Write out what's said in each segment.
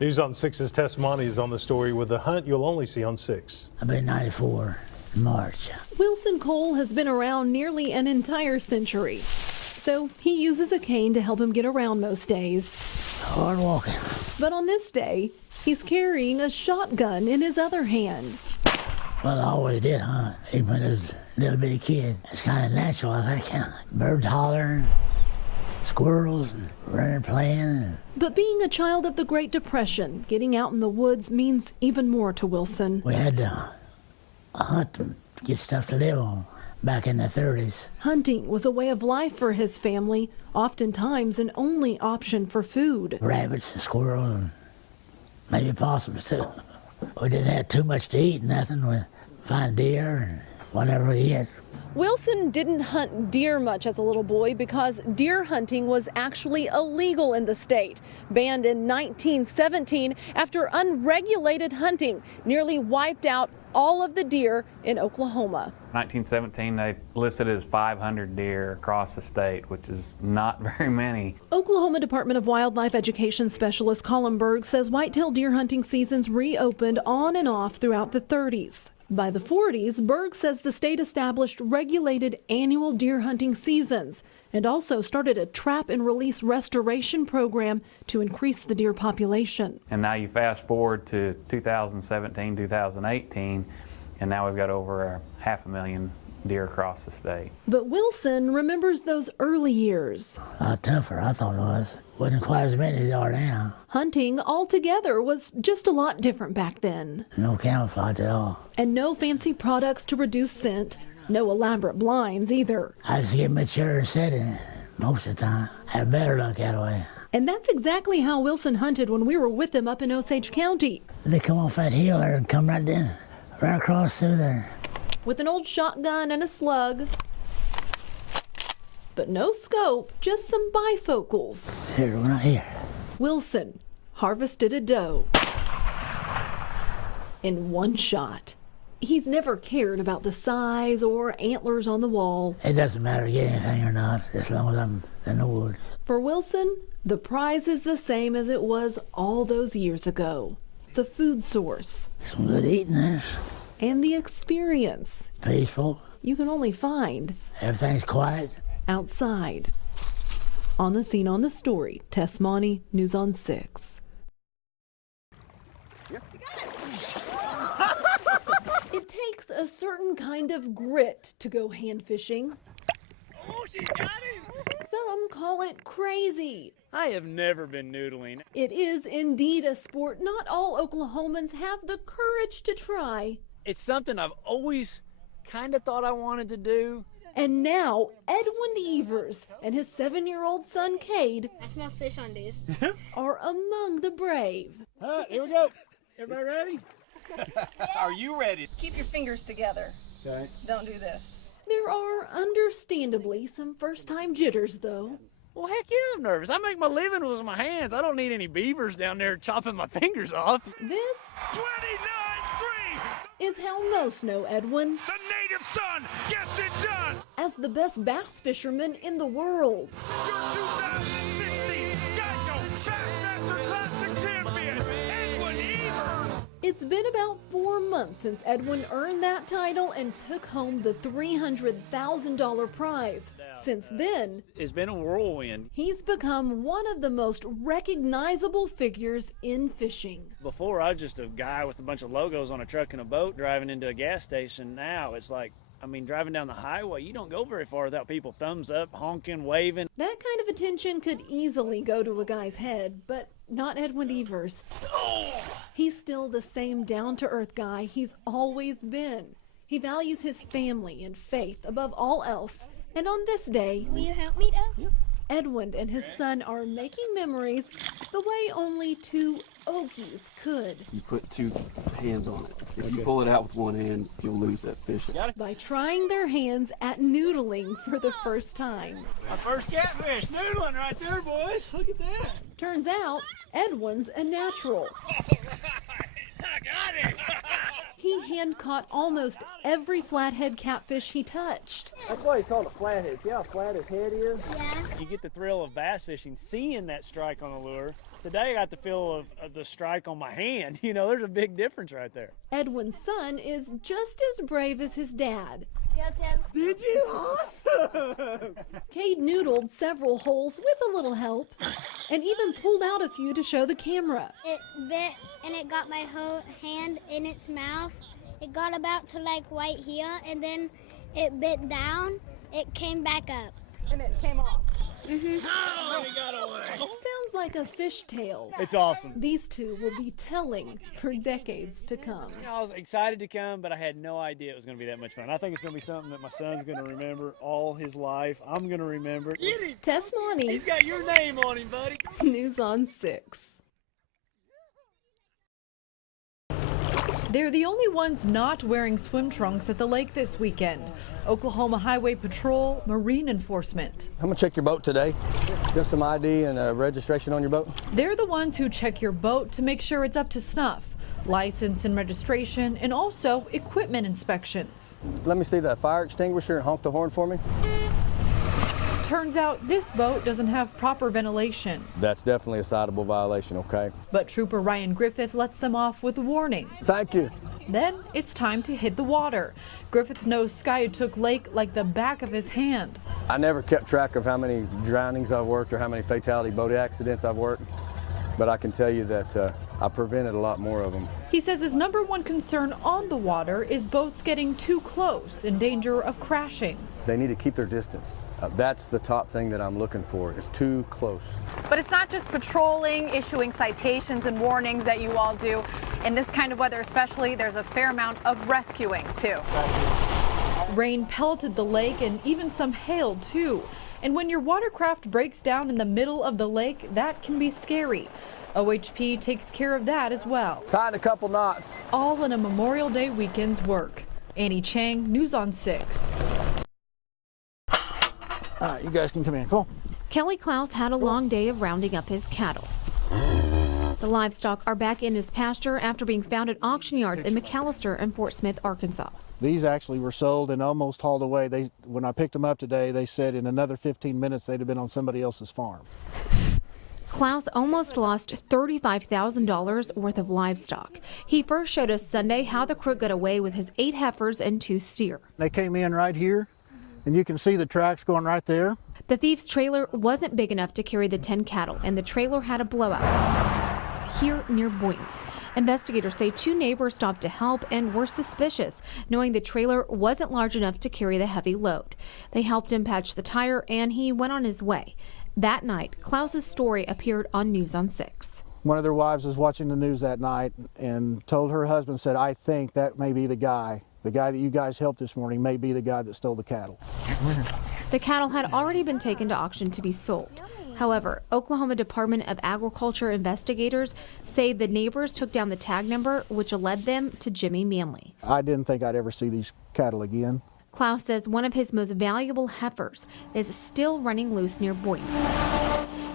News on 6's Tess Monty is on the story with a hunt you'll only see on 6. I've been 94 in March. Wilson Cole has been around nearly an entire century, so he uses a cane to help him get around most days. Hard walking. But on this day, he's carrying a shotgun in his other hand. Well, I always did hunt, even when I was a little bitty kid. It's kind of natural, I think. Birds hollering, squirrels, and running, playing. But being a child of the Great Depression, getting out in the woods means even more to Wilson. We had to hunt to get stuff to live on back in the 30s. Hunting was a way of life for his family, oftentimes an only option for food. Rabbits and squirrels and maybe possums too. We didn't have too much to eat, nothing. We find deer and whatever we had. Wilson didn't hunt deer much as a little boy because deer hunting was actually illegal in the state. Banned in 1917 after unregulated hunting nearly wiped out all of the deer in Oklahoma. 1917, they listed as 500 deer across the state, which is not very many. Oklahoma Department of Wildlife Education Specialist Colin Berg says whitetail deer hunting seasons reopened on and off throughout the 30s. By the 40s, Berg says the state established regulated annual deer hunting seasons and also started a trap and release restoration program to increase the deer population. And now you fast forward to 2017, 2018, and now we've got over 500,000 deer across the state. But Wilson remembers those early years. A lot tougher, I thought it was. Wasn't quite as many as there are now. Hunting altogether was just a lot different back then. No camouflage at all. And no fancy products to reduce scent, no elaborate blinds either. I just get mature and set in it most of the time. Have better luck that way. And that's exactly how Wilson hunted when we were with him up in Osage County. They come off that hill there and come right down, right across through there. With an old shotgun and a slug. But no scope, just some bifocals. Here, right here. Wilson harvested a doe in one shot. He's never cared about the size or antlers on the wall. It doesn't matter get anything or not, as long as I'm in the woods. For Wilson, the prize is the same as it was all those years ago. The food source. Some good eating there. And the experience. Peaceful. You can only find. Everything's quiet. Outside. On the scene, on the story, Tess Monty, News on 6. It takes a certain kind of grit to go hand fishing. Oh, she got him! Some call it crazy. I have never been noodling. It is indeed a sport not all Oklahomans have the courage to try. It's something I've always kind of thought I wanted to do. And now, Edwin Evers and his 7-year-old son, Cade, I smell fish on this. are among the brave. All right, here we go. Everybody ready? Are you ready? Keep your fingers together. Okay. Don't do this. There are understandably some first-time jitters, though. Well, heck yeah, I'm nervous. I make my living with my hands. I don't need any beavers down there chopping my fingers off. This 29-3! is how most know Edwin The native son gets it done! as the best bass fisherman in the world. Your 2016 Geico Bassmaster Classic champion, Edwin Evers! It's been about 4 months since Edwin earned that title and took home the $300,000 prize. Since then, It's been a whirlwind. he's become one of the most recognizable figures in fishing. Before, I was just a guy with a bunch of logos on a truck and a boat driving into a gas station. Now it's like, driving down the highway, you don't go very far without people thumbs up, honking, waving. That kind of attention could easily go to a guy's head, but not Edwin Evers. He's still the same down-to-earth guy he's always been. He values his family and faith above all else. And on this day, Will you help me though? Edwin and his son are making memories the way only two Okies could. You put two hands on it. If you pull it out with one hand, you'll lose that fish. By trying their hands at noodling for the first time. My first catfish, noodling right there, boys. Look at that. Turns out, Edwin's a natural. I got it! He hand-caught almost every flathead catfish he touched. That's why he's called a flathead. See how flat his head is? Yeah. You get the thrill of bass fishing, seeing that strike on the lure, Today I got the feel of the strike on my hand. You know, there's a big difference right there. Edwin's son is just as brave as his dad. Yeah, Dad. Did you? Awesome! Cade noodled several holes with a little help and even pulled out a few to show the camera. It bit and it got my whole hand in its mouth. It got about to like right here and then it bit down. It came back up. And it came off. Oh, he got away. Sounds like a fishtail. It's awesome. These two will be telling for decades to come. I was excited to come, but I had no idea it was going to be that much fun. I think it's going to be something that my son's going to remember all his life. I'm going to remember it. Tess Monty, He's got your name on him, buddy. News on 6. They're the only ones not wearing swim trunks at the lake this weekend. Oklahoma Highway Patrol, Marine Enforcement. I'm gonna check your boat today. Get some ID and registration on your boat. They're the ones who check your boat to make sure it's up to snuff. License and registration, and also equipment inspections. Let me see that fire extinguisher and honk the horn for me. Turns out this boat doesn't have proper ventilation. That's definitely a citable violation, okay? But Trooper Ryan Griffith lets them off with a warning. Thank you. Then it's time to hit the water. Griffith knows Skiatook Lake like the back of his hand. I never kept track of how many drownings I've worked or how many fatality boat accidents I've worked, but I can tell you that I prevented a lot more of them. He says his #1 concern on the water is boats getting too close in danger of crashing. They need to keep their distance. That's the top thing that I'm looking for, is too close. But it's not just patrolling, issuing citations and warnings that you all do. In this kind of weather especially, there's a fair amount of rescuing too. Rain pelted the lake and even some hail too. And when your watercraft breaks down in the middle of the lake, that can be scary. OHP takes care of that as well. Tied a couple knots. All in a Memorial Day weekend's work. Annie Chang, News on 6. All right, you guys can come in. Cool. Kelly Klaus had a long day of rounding up his cattle. The livestock are back in his pasture after being found at auction yards in McAllister and Fort Smith, Arkansas. These actually were sold and almost hauled away. When I picked them up today, they said in another 15 minutes they'd have been on somebody else's farm. Klaus almost lost $35,000 worth of livestock. He first showed us Sunday how the crook got away with his 8 heifers and 2 steer. They came in right here, and you can see the tracks going right there. The thief's trailer wasn't big enough to carry the 10 cattle, and the trailer had a blowout here near Boynton. Investigators say 2 neighbors stopped to help and were suspicious, knowing the trailer wasn't large enough to carry the heavy load. They helped him patch the tire, and he went on his way. That night, Klaus's story appeared on News on 6. One of their wives was watching the news that night and told her husband, said, I think that may be the guy. The guy that you guys helped this morning may be the guy that stole the cattle. The cattle had already been taken to auction to be sold. However, Oklahoma Department of Agriculture investigators say the neighbors took down the tag number, which led them to Jimmy Manley. I didn't think I'd ever see these cattle again. Klaus says one of his most valuable heifers is still running loose near Boynton.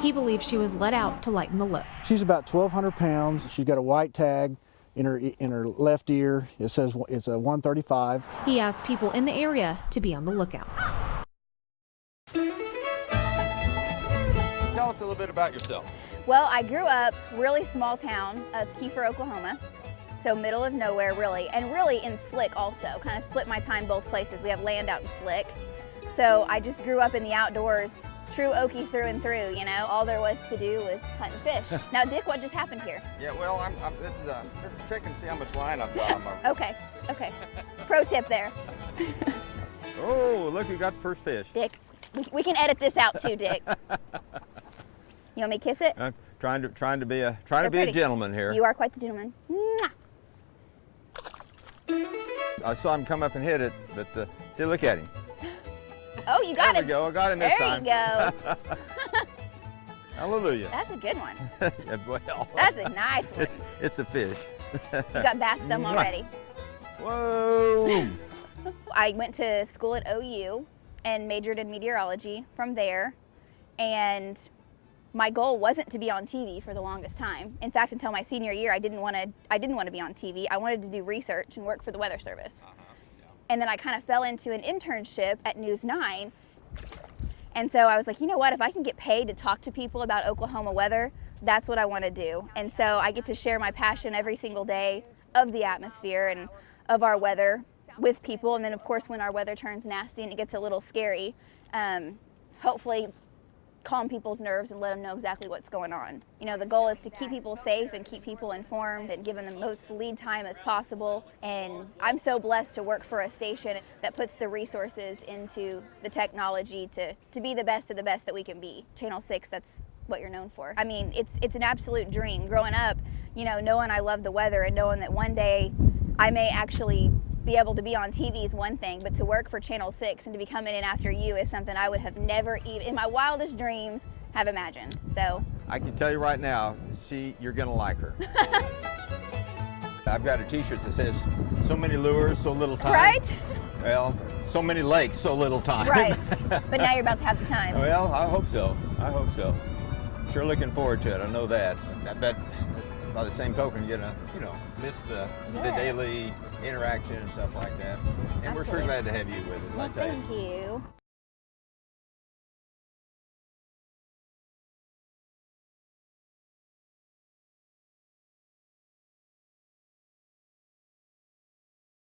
He believes she was let out to lighten the load. She's about 1,200 pounds. She's got a white tag in her left ear. It says it's a 135. He asked people in the area to be on the lookout. Tell us a little bit about yourself. Well, I grew up really small town of Kiefer, Oklahoma. So middle of nowhere, really, and really in Slick also. Kind of split my time both places. We have land out in Slick. So I just grew up in the outdoors, true Okie through and through, you know. All there was to do was hunt and fish. Now, Dick, what just happened here? Yeah, well, this is a checking to see how much line I've got. Okay. Pro tip there. Oh, look, you got the first fish. Dick, we can edit this out too, Dick. You want me to kiss it? I'm trying to be a gentleman here. You are quite the gentleman. Mwah. I saw him come up and hit it, but see, look at him. Oh, you got him. There we go. I got him this time. There you go. Hallelujah. That's a good one. Yeah, well, that's a nice one. It's a fish. You got bass thumb already. Whoa. I went to school at OU and majored in meteorology from there, and my goal wasn't to be on TV for the longest time. In fact, until my senior year, I didn't want to be on TV. I wanted to do research and work for the Weather Service. And then I kind of fell into an internship at News 9. And so I was like, you know what, if I can get paid to talk to people about Oklahoma weather, that's what I want to do. And so I get to share my passion every single day of the atmosphere and of our weather with people. And then of course when our weather turns nasty and it gets a little scary, hopefully calm people's nerves and let them know exactly what's going on. You know, the goal is to keep people safe and keep people informed and give them the most lead time as possible. And I'm so blessed to work for a station that puts the resources into the technology to be the best of the best that we can be. Channel 6, that's what you're known for. I mean, it's an absolute dream. Growing up, you know, knowing I love the weather and knowing that one day I may actually be able to be on TV is one thing, but to work for Channel 6 and to be coming in after you is something I would have never even, in my wildest dreams, have imagined. So I can tell you right now, you're gonna like her. I've got a t-shirt that says, so many lures, so little time. Right? Well, so many lakes, so little time. Right, but now you're about to have the time. Well, I hope so, I hope so. Sure looking forward to it, I know that. I bet by the same token, you're gonna, you know, miss the daily interaction and stuff like that. And we're sure glad to have you with us, I tell you. Thank you.